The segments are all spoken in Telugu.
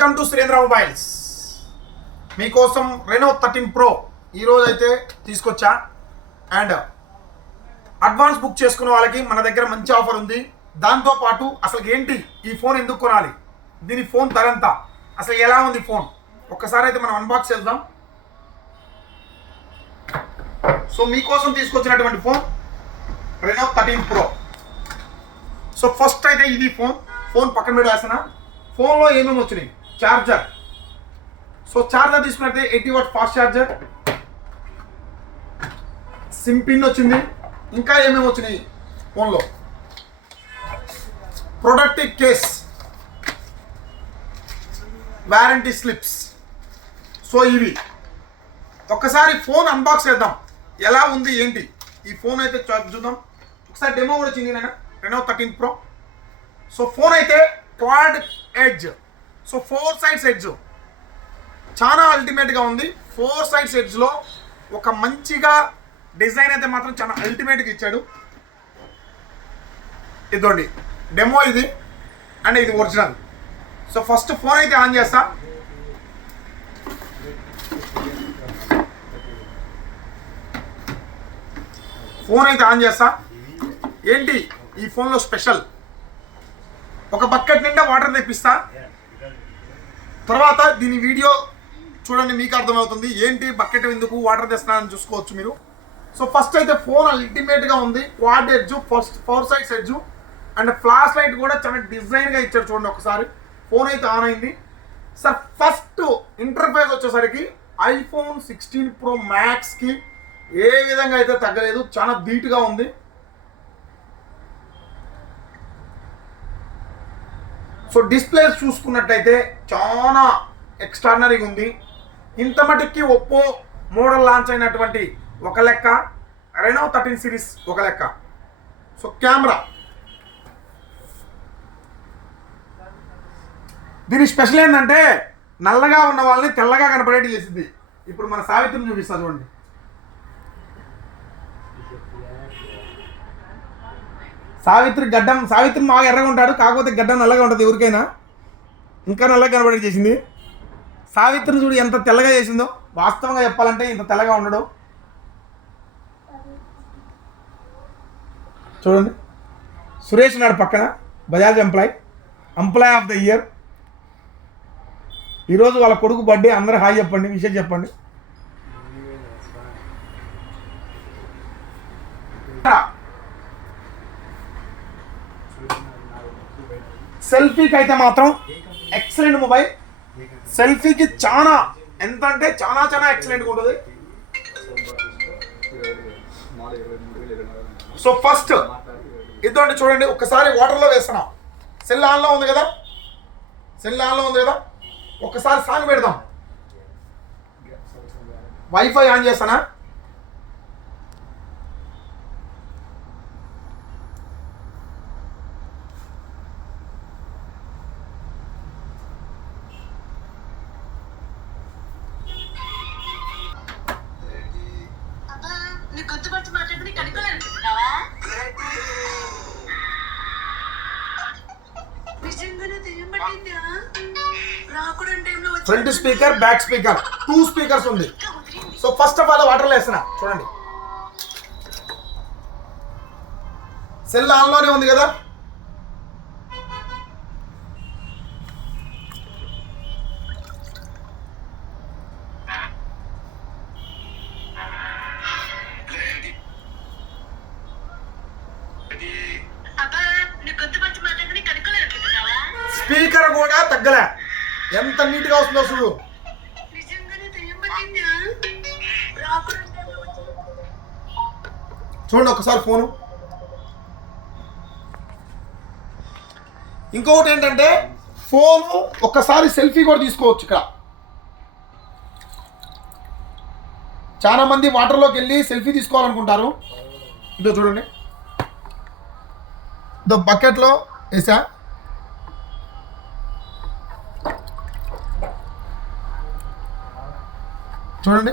Welcome to Surendra mobiles. మీకోసం రెనో 13 Pro ఈరోజు అయితే తీసుకొచ్చా. అండ్ అడ్వాన్స్ బుక్ చేసుకున్న వాళ్ళకి మన దగ్గర మంచి ఆఫర్ ఉంది. దాంతోపాటు అసలు ఏంటి ఈ ఫోన్ ఎందుకు కొనాలి, దీని ఫోన్ ధర ఎంత, అసలు ఎలా ఉంది ఫోన్, ఒక్కసారి అయితే మనం అన్బాక్స్ చేద్దాం. సో మీకోసం తీసుకొచ్చినటువంటి phone Reno 13 Pro. So first అయితే ఇది ఫోన్ పక్కన పెట్టేస్తున్నా. ఫోన్లో ఏమేమి వచ్చినాయి, ఛార్జర్. సో ఛార్జర్ తీసుకున్నట్టే 80 watt fast charger, sim pin వచ్చింది. ఇంకా ఏమేమి వచ్చినాయి ఫోన్లో, productive case, warranty slips. So ఇవి ఒక్కసారి ఫోన్ అన్బాక్స్ చేద్దాం, ఎలా ఉంది ఏంటి. ఈ ఫోన్ అయితే చూద్దాం. ఒకసారి డెమో కూడా వచ్చింది నేను రెనో 13 Pro. సో ఫోన్ అయితే quad edge, so 4 sides edge చాలా అల్టిమేట్గా ఉంది. 4 సైడ్స్ ఎడ్జ్లో ఒక మంచిగా డిజైన్ అయితే మాత్రం చాలా అల్టిమేట్గా ఇచ్చాడు. ఇదండి డెమో ఇది, అండ్ ఇది ఒరిజినల్. సో ఫస్ట్ ఫోన్ అయితే ఆన్ చేస్తా. ఫోన్ అయితే ఆన్ చేస్తా. ఏంటి ఈ ఫోన్లో స్పెషల్, ఒక బకెట్ నిండా వాటర్ తెప్పిస్తా. తర్వాత దీని వీడియో చూడండి, మీకు అర్థమవుతుంది ఏంటి బకెట్ ఎందుకు వాటర్ తెస్తున్నానని చూసుకోవచ్చు మీరు. సో ఫస్ట్ అయితే ఫోన్ అల్టిమేట్గా ఉంది. Quad edge, first 4 sides edge, and flash light కూడా చాలా డిజైన్గా ఇచ్చారు. చూడండి ఒకసారి. ఫోన్ అయితే ఆన్ అయింది. సార్ ఫస్ట్ ఇంటర్ఫేస్ వచ్చేసరికి iPhone 16 Pro Maxకి ఏ విధంగా అయితే తగ్గలేదు, చాలా ధీటుగా ఉంది. సో డిస్ప్లే చూసుకున్నట్టయితే చాలా ఎక్స్ట్రాడినరీగా ఉంది. ఇంత మటుకి ఒప్పో మోడల్ లాంచ్ అయినటువంటి ఒక లెక్క, రెనో 13 సిరీస్ ఒక లెక్క. సో కెమెరా, దీని స్పెషల్ ఏంటంటే నల్లగా ఉన్న వాళ్ళని తెల్లగా కనపడేట్టు చేసింది. ఇప్పుడు మన సావిత్రిని చూపిస్తా చూడండి. సావిత్రి బాగా ఎర్రగా ఉంటాడు, కాకపోతే గడ్డం నల్లగా ఉంటుంది. ఎవరికైనా ఇంకా నల్లగా కనబడేది చేసింది. సావిత్రిని చూడు ఎంత తెల్లగా చేసిందో. వాస్తవంగా చెప్పాలంటే ఇంత తెల్లగా ఉండడు. చూడండి, సురేష్ నాడు పక్కన, Bajaj employee of the year. ఈరోజు వాళ్ళ కొడుకు బర్త్డే. అందరూ హాయ్ చెప్పండి, విషయం చెప్పండి. సెల్ఫీకి అయితే మాత్రం ఎక్సలెంట్ మొబైల్. సెల్ఫీకి చాలా ఎంత అంటే చాలా ఎక్సలెంట్గా ఉంటుంది. సో ఫస్ట్ ఇదండి చూడండి, ఒక్కసారి వాటర్లో వేస్తున్నాం. సెల్ ఆన్లో ఉంది కదా, ఒక్కసారి సాంగ్ పెడదాం. వైఫై ఆన్ చేస్తానా. Front speaker, back speaker, 2 speakers ఉంది. సో ఫస్ట్ ఆఫ్ ఆల్ వాటర్లో వేస్తున్నా చూడండి. సెల్ ఆన్లోనే ఉంది కదా. స్పీకర్ కూడా తగ్గలే, ఎంత నీట్గా వస్తుందో చూడు. చూడండి ఒకసారి ఫోను. ఇంకొకటి ఏంటంటే ఫోను ఒక్కసారి సెల్ఫీ కూడా తీసుకోవచ్చు. ఇక్కడ చాలా మంది వాటర్లోకి వెళ్ళి సెల్ఫీ తీసుకోవాలనుకుంటారు. ఇదో చూడండి, ఇదో బకెట్లో వేసా. చూడండి,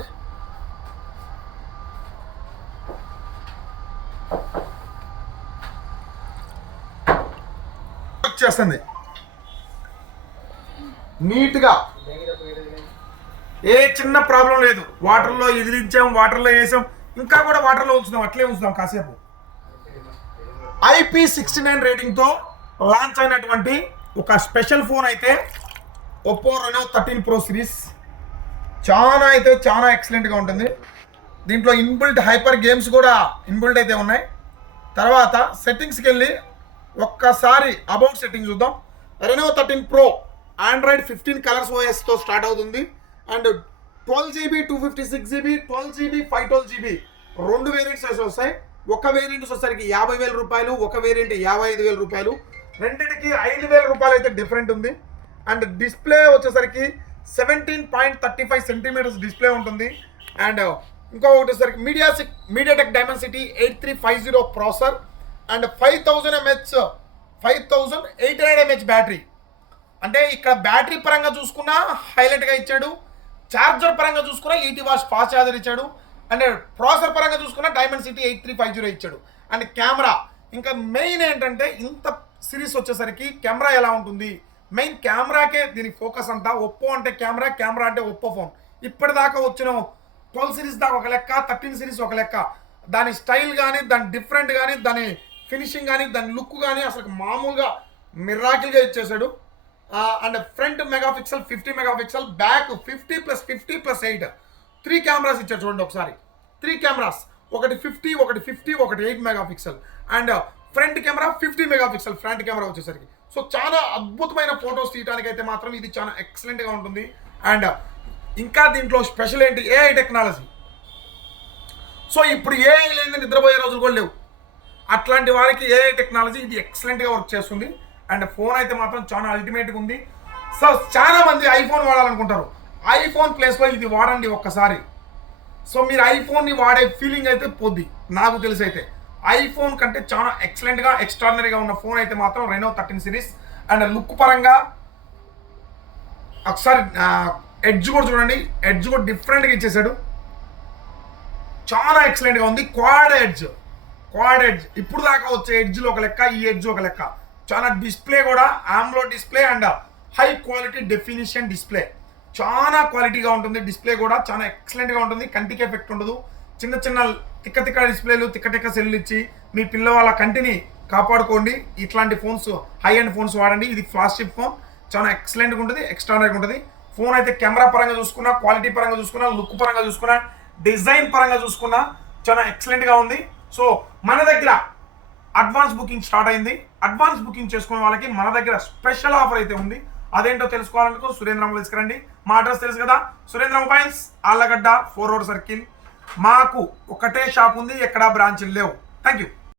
వచ్చేస్తుంది. నీట్గా ఏ చిన్న ప్రాబ్లం లేదు. వాటర్లో ఎదిరించాం, వాటర్లో వేసాం, ఇంకా కూడా వాటర్లో ఉంచుదాం, అట్లే ఉంచుదాం కాసేపు. IP69 రేటింగ్తో లాంచ్ అయినటువంటి ఒక స్పెషల్ ఫోన్ అయితే ఒప్పో రెనో 13 ప్రో సిరీస్. చాలా ఎక్సలెంట్గా ఉంటుంది. దీంట్లో ఇన్బిల్ట్ హైపర్ గేమ్స్ కూడా ఇన్బిల్ట్ అయితే ఉన్నాయి. తర్వాత సెట్టింగ్స్కి వెళ్ళి ఒక్కసారి అబౌట్ సెట్టింగ్ చూద్దాం. రెనో 13 ప్రో ఆండ్రాయిడ్ 15 కలర్స్ ఓఎస్తో స్టార్ట్ అవుతుంది. And 12GB 256GB 12GB 512GB 2 variants వస్తాయి. ఒక వేరియంట్ వచ్చేసరికి 50,000 రూపాయలు, ఒక వేరియంట్ 55,000 రూపాయలు. రెండింటికి 5,000 రూపాయలు అయితే డిఫరెంట్ ఉంది. అండ్ డిస్ప్లే వచ్చేసరికి 17.35 సెంటీమీటర్స్ డిస్ప్లే ఉంటుంది. అండ్ ఇంకొకటి వచ్చేసరికి MediaTek Dimensity 8350 processor and 5800 mAh battery. అంటే ఇక్కడ బ్యాటరీ పరంగా చూసుకున్నా హైలైట్గా ఇచ్చాడు, ఛార్జర్ పరంగా చూసుకున్నా 80 వాట్స్ ఫాస్ట్ ఛార్జర్ ఇచ్చాడు, అండ్ ప్రాసెసర్ పరంగా చూసుకున్నా డైమెన్సిటీ 8350 ఇచ్చాడు. అండ్ కెమెరా, ఇంకా మెయిన్ ఏంటంటే ఇంత సిరీస్ వచ్చేసరికి కెమెరా ఎలా ఉంటుంది, మెయిన్ కెమెరాకే దీని ఫోకస్ అంతా. ఒప్పో అంటే కెమెరా అంటే ఒప్పో ఫోన్. ఇప్పటిదాకా వచ్చిన 12 సిరీస్ దాకా ఒక లెక్క, 13 సిరీస్ ఒక లెక్క. దాని స్టైల్ కానీ, దాని డిఫరెంట్ కానీ, దాని ఫినిషింగ్ కానీ, దాని లుక్ కానీ అసలు మామూలుగా మిరాకిల్గా ఇచ్చేసాడు. And front megapixel 50 megapixel, back 50+50+8 3 cameras ఇచ్చారు చూడండి ఒకసారి. 3 కెమెరాస్, ఒకటి 50, ఒకటి 8 megapixel. And front camera 50 megapixel front camera వచ్చేసరికి. సో చాలా అద్భుతమైన ఫొటోస్ తీయడానికి అయితే మాత్రం ఇది చాలా ఎక్సలెంట్గా ఉంటుంది. అండ్ ఇంకా దీంట్లో స్పెషల్ ఏంటి, ఏఐ టెక్నాలజీ. సో ఇప్పుడు ఏఐ లేని నిద్రపోయే రోజులు కూడా లేవు. అట్లాంటి వారికి ఏఐ టెక్నాలజీ ఇది ఎక్సలెంట్గా వర్క్ చేస్తుంది. అండ్ ఫోన్ అయితే మాత్రం చాలా అల్టిమేట్గా ఉంది. సో చాలా మంది ఐఫోన్ వాడాలనుకుంటారు. ఐఫోన్ ప్లేస్లో ఇది వాడండి ఒక్కసారి. సో మీరు ఐఫోన్ని వాడే ఫీలింగ్ అయితే పోద్ది. నాకు తెలిసి అయితే ఐఫోన్ కంటే చాలా ఎక్సలెంట్గా ఎక్స్ట్రాడినరీగా ఉన్న ఫోన్ అయితే మాత్రం రెనో 13 సిరీస్. అండ్ లుక్ పరంగా ఒకసారి ఎడ్జ్ కూడా చూడండి, ఎడ్జ్ కూడా డిఫరెంట్గా ఇచ్చేసాడు, చాలా ఎక్సలెంట్గా ఉంది. క్వాడ్ ఎడ్జ్ ఇప్పుడు దాకా వచ్చే ఎడ్జ్లో ఒక లెక్క, ఈ ఎడ్జ్ ఒక లెక్క. చాలా డిస్ప్లే కూడా AMOLED display and high quality definition display, చాలా క్వాలిటీగా ఉంటుంది. డిస్ప్లే కూడా చాలా ఎక్సలెంట్గా ఉంటుంది, కంటికి ఎఫెక్ట్ ఉండదు. చిన్న తిక్క డిస్ప్లేలు, తిక్క సెల్లు ఇచ్చి మీ పిల్లవాళ్ళ కంటిని కాపాడుకోండి. ఇట్లాంటి ఫోన్స్, హై అండ్ ఫోన్స్ వాడండి. ఇది ఫ్లాగ్షిప్ ఫోన్, చాలా ఎక్సలెంట్గా ఉంటుంది, ఎక్స్ట్రానరీగా ఉంటుంది. ఫోన్ అయితే కెమెరా పరంగా చూసుకున్నా, క్వాలిటీ పరంగా చూసుకున్నా, లుక్ పరంగా చూసుకున్నా, డిజైన్ పరంగా చూసుకున్నా చాలా ఎక్సలెంట్గా ఉంది. సో మన దగ్గర అడ్వాన్స్ బుకింగ్ స్టార్ట్ అయింది. అడ్వాన్స్ బుకింగ్ చేసుకునే వాళ్ళకి మన దగ్గర స్పెషల్ ఆఫర్ అయితే ఉంది. అదేంటో తెలుసుకోవాలనుకో సురేంద్ర మొబైల్స్ రండి. మా అడ్రస్ తెలుసు కదా, Surendra mobiles, Allagadda 4 road circle. మాకు ఒకటే షాప్ ఉంది, ఎక్కడా బ్రాంచ్లు లేవు. Thank you.